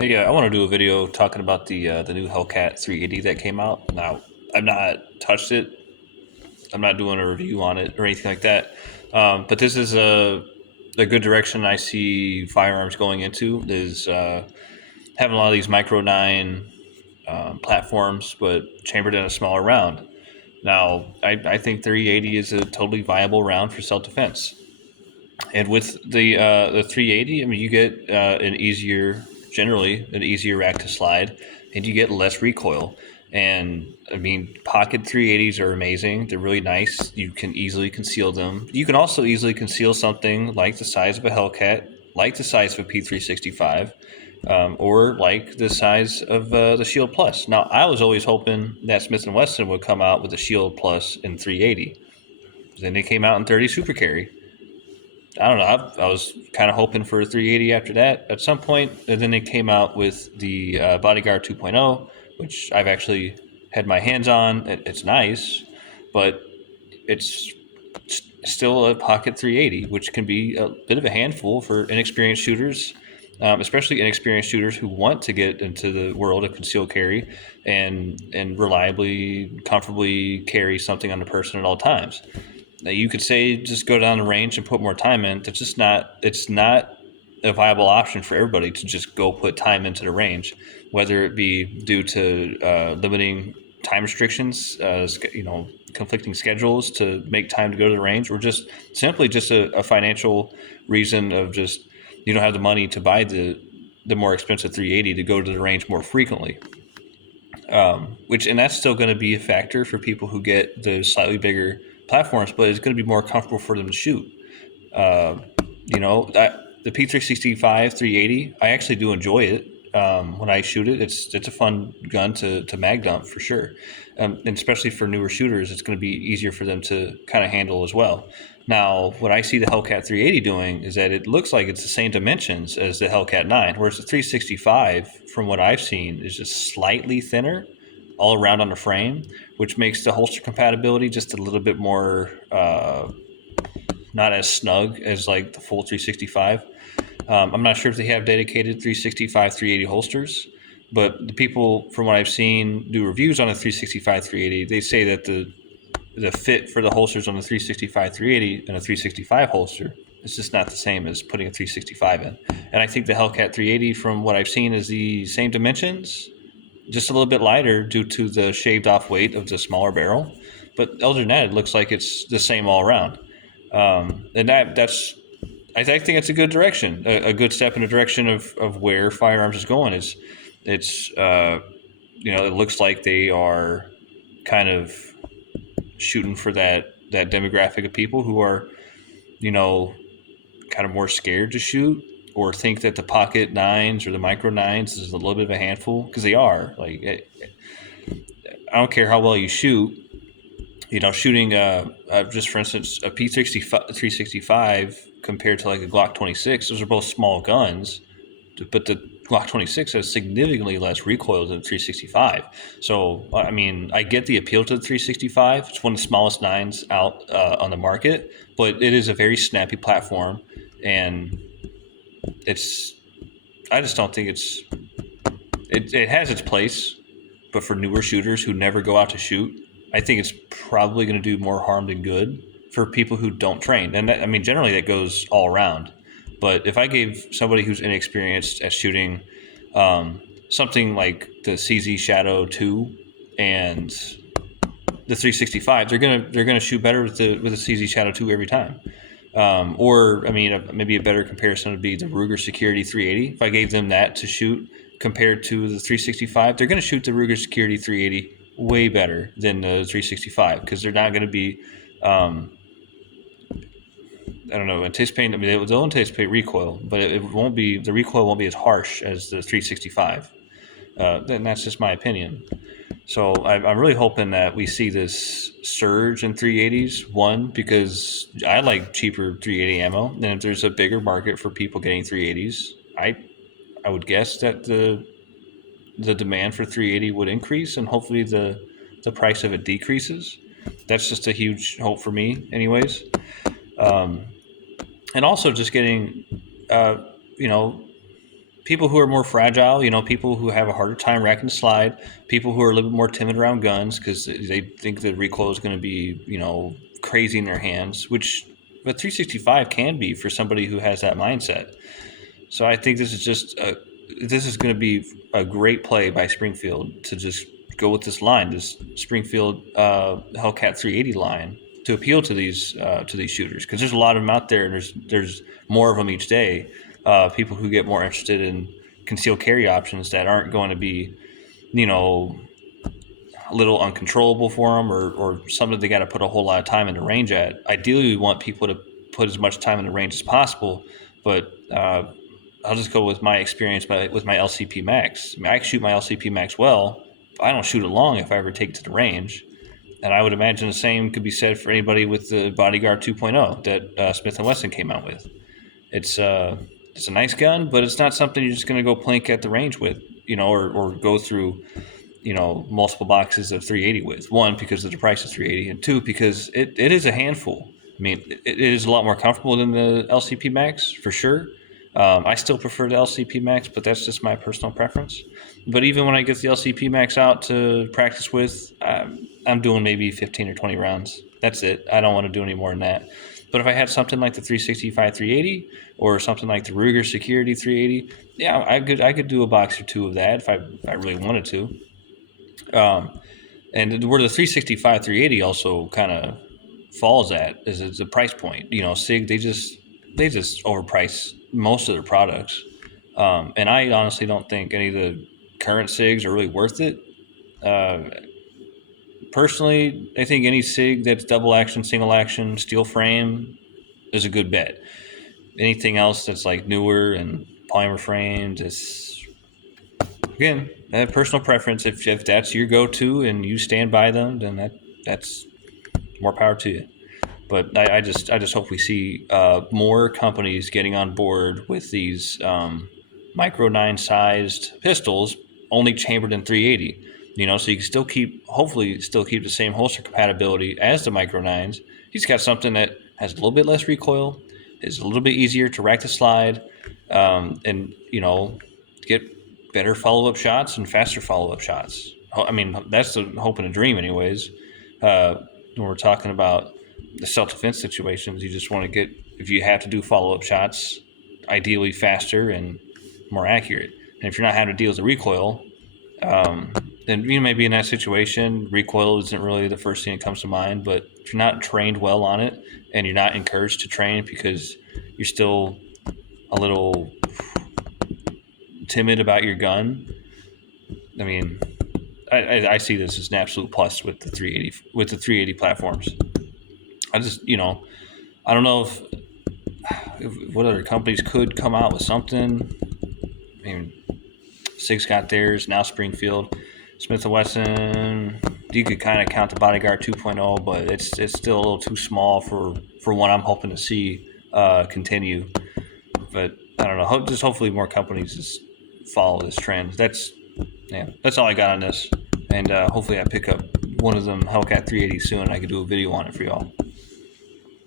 Hey, yeah, I want to do a video talking about the new Hellcat 380 that came out. Now, I've not touched it. I'm not doing a review on it or anything like that. But this is a good direction I see firearms going into is having a lot of these micro nine platforms, but chambered in a smaller round. Now, I think 380 is a totally viable round for self defense. And with the 380, I mean, you get generally an easier rack to slide, and you get less recoil. And I mean, pocket 380s are amazing. They're really nice. You can easily conceal them. You can also easily conceal something like the size of a Hellcat, like the size of a P365, or like the size of the Shield Plus. Now, I was always hoping that Smith and Wesson would come out with the Shield Plus in 380. Then they came out in 30 Super Carry. I don't know. I was kind of hoping for a 380 after that at some point, and then they came out with the Bodyguard 2.0, which I've actually had my hands on. It's nice, but it's still a pocket 380, which can be a bit of a handful for inexperienced shooters, especially inexperienced shooters who want to get into the world of concealed carry and reliably, comfortably carry something on the person at all times. Now, you could say just go down the range and put more time in. That's just not. It's not a viable option for everybody to just go put time into the range, whether it be due to limiting time restrictions, conflicting schedules to make time to go to the range, or just simply just a financial reason of just you don't have the money to buy the more expensive 380 to go to the range more frequently. And that's still going to be a factor for people who get the slightly bigger platforms, but it's going to be more comfortable for them to shoot. Uh, the P365 380, I actually do enjoy it. When I shoot it, it's a fun gun to mag dump for sure, and especially for newer shooters, it's going to be easier for them to kind of handle as well. Now, what I see the Hellcat 380 doing is that it looks like it's the same dimensions as the Hellcat 9, whereas the 365, from what I've seen, is just slightly thinner all around on the frame, which makes the holster compatibility just a little bit more not as snug as like the full 365. I'm not sure if they have dedicated 365 380 holsters, but the people from what I've seen do reviews on the 365 380, they say that the fit for the holsters on the 365 380 and a 365 holster is just not the same as putting a 365 in. And I think the Hellcat 380, from what I've seen, is the same dimensions, just a little bit lighter due to the shaved off weight of the smaller barrel. But other than that, it looks like it's the same all around. And that's I think it's a good direction, a good step in the direction of where firearms is going. It's it looks like they are kind of shooting for that demographic of people who are you know kind of more scared to shoot or think that the pocket nines or the micro nines is a little bit of a handful because they are. I don't care how well you shoot. Shooting just for instance a P365 compared to like a Glock 26, those are both small guns, but the Glock 26 has significantly less recoil than the 365. So I mean, I get the appeal to the 365. It's one of the smallest nines out on the market, but it is a very snappy platform, and it's. I just don't think it has its place, but for newer shooters who never go out to shoot, I think it's probably going to do more harm than good for people who don't train. And that, I mean, generally that goes all around. But if I gave somebody who's inexperienced at shooting something like the CZ Shadow 2 and the 365, they're gonna shoot better with the CZ Shadow 2 every time. Or I mean, maybe a better comparison would be the Ruger Security 380. If I gave them that to shoot compared to the 365, they're going to shoot the Ruger Security 380 way better than the 365 because they're not going to be, I don't know, anticipating. I mean, they'll anticipate recoil, but it won't be the recoil won't be as harsh as the 365. And that's just my opinion. So I'm really hoping that we see this surge in 380s. One, because I like cheaper 380 ammo, and if there's a bigger market for people getting 380s, I would guess that the demand for 380 would increase, and hopefully the price of it decreases. That's just a huge hope for me, anyways. And also just getting, uh, you know, people who are more fragile, people who have a harder time racking the slide, people who are a little bit more timid around guns because they think the recoil is going to be, crazy in their hands, which a 365 can be for somebody who has that mindset. So I think this is going to be a great play by Springfield to just go with this line, this Springfield Hellcat 380 line, to appeal to these shooters, because there's a lot of them out there, and there's more of them each day. People who get more interested in concealed carry options that aren't going to be, a little uncontrollable for them, or something they got to put a whole lot of time into range at. Ideally, we want people to put as much time in the range as possible, but I'll just go with my experience with my LCP Max. I mean, I shoot my LCP Max well. I don't shoot it long if I ever take it to the range. And I would imagine the same could be said for anybody with the Bodyguard 2.0 that Smith & Wesson came out with. It's a nice gun, but it's not something you're just going to go plink at the range with, or go through, multiple boxes of 380 with. One, because of the price of 380, and two, because it is a handful. I mean, it is a lot more comfortable than the LCP Max, for sure. I still prefer the LCP Max, but that's just my personal preference. But even when I get the LCP Max out to practice with, I'm doing maybe 15 or 20 rounds. That's it. I don't want to do any more than that. But if I had something like the 365 380 or something like the Ruger Security 380, yeah, I could do a box or two of that if I really wanted to. And where the 365 380 also kind of falls at is the price point. SIG, they just overprice most of their products, and I honestly don't think any of the current SIGs are really worth it. Personally, I think any SIG that's double action, single action, steel frame is a good bet. Anything else that's like newer and polymer framed is, again, I have personal preference. If that's your go-to and you stand by them, then that's more power to you. But I just hope we see more companies getting on board with these micro 9 sized pistols, only chambered in 380. So you can hopefully still keep the same holster compatibility as the micro 9s. He's got something that has a little bit less recoil, is a little bit easier to rack the slide, and get better follow up shots and faster follow up shots. I mean, that's the hope and a dream, anyways. When we're talking about the self-defense situations, you just want to get, if you have to do follow-up shots, ideally faster and more accurate. And if you're not having to deal with the recoil, then you may be in that situation. Recoil isn't really the first thing that comes to mind, but if you're not trained well on it and you're not encouraged to train because you're still a little timid about your gun, I mean, I see this as an absolute plus with the 380 platforms. I just, I don't know if what other companies could come out with something. I mean, SIG's got theirs, now Springfield. Smith & Wesson, you could kind of count the Bodyguard 2.0, but it's still a little too small for what I'm hoping to see continue. But I don't know. Hopefully more companies just follow this trend. That's all I got on this. And hopefully I pick up one of them Hellcat 380 soon and I can do a video on it for y'all.